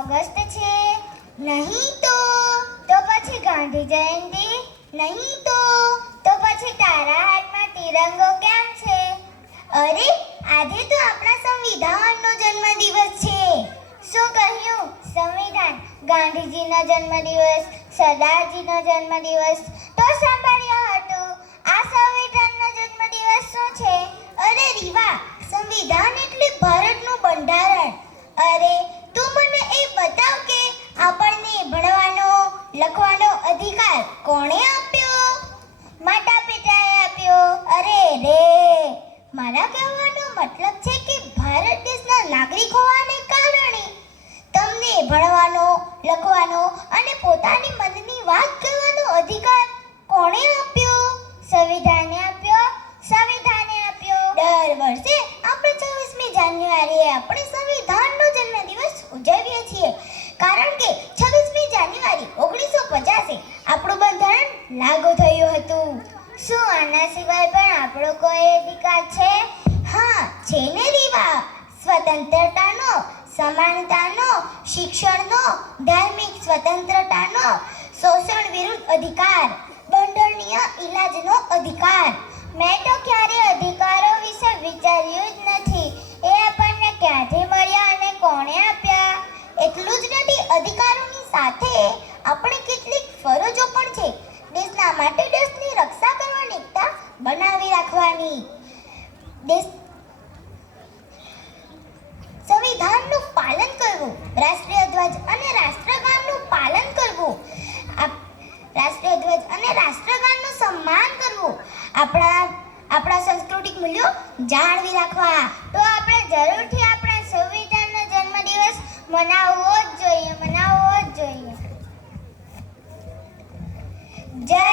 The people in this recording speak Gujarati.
ઓગસ્ટ છે? નહીં તો પછી ગાંધી જયંતિ? નહીં તો પછી તારા હાથમાં તિરંગો કેમ છે? અરે આજે તો આપણા સંવિધાનનો જન્મદિવસ છે. શું કહ્યું? સંવિધાન, ગાંધીજીનો જન્મદિવસ, સરદારજીનો જન્મદિવસ તો સાંભળ્યો હતું. આ સંવિધાનનો જન્મદિવસ શું છે? અરે રીવા, સંવિધાન એટલે ભારતનું બંધારણ. અરે તું મને એ બતાવ કે આપણને ભણવાનો લખવાનો અધિકાર કોણે આપ્યો? માતા પિતાએ આપ્યો. અરે રે, મારા કહેવાનો મતલબ છે કે ભારત દેશના નાગરિક હોવાને કારણે તમને ભણવાનો લખવાનો અને પોતાની મનની વાત કહેવાનો અધિકાર કોણે આપ્યો? સંવિધાને આપ્યો. સંવિધાને આપ્યો. દર વર્ષે આપણે 26મી જાન્યુઆરીએ આપણે સંવિધાનનો જન્મદિવસ ઉજવીએ છીએ, કારણ કે 26મી જાન્યુઆરી 1950 આપણું બંધારણ લાગુ થયું હતું. શું આના સિવાય પણ આપણો કોઈ અધિકાર છે? હા છે ને રીવા. સ્વતંત્રતાનો, સમાનતાનો, શિક્ષણનો, ધાર્મિક સ્વતંત્રતાનો, શોષણ વિરુદ્ધ અધિકાર, બંધારણીય ઇલાજનો અધિકાર. મેં તો ક્યારે અધિકારો વિશે વિચાર્યું જ નથી. એ આપણને ક્યાંથી મળ્યા અને કોણે આપ્યા? એટલું જ નથી, અધિકારોની સાથે આપણે કેટલીક ફરજો પણ છે. દેશના માટે દેશની રક્ષા કરવાની, એકતા બનાવી રાખવાની, સંવિધાનનું પાલન કરવું, રાષ્ટ્રીય ધ્વજ અને રાષ્ટ્રગાનનું પાલન કરવું, રાષ્ટ્રીય ધ્વજ અને રાષ્ટ્રગાનનું સન્માન કરવું, આપણા સાંસ્કૃતિક મૂલ્યો જાળવી રાખવા. તો આપણે જરૂરથી આપણા સંવિધાનનો જન્મદિવસ મનાવવો જ જોઈએ. જય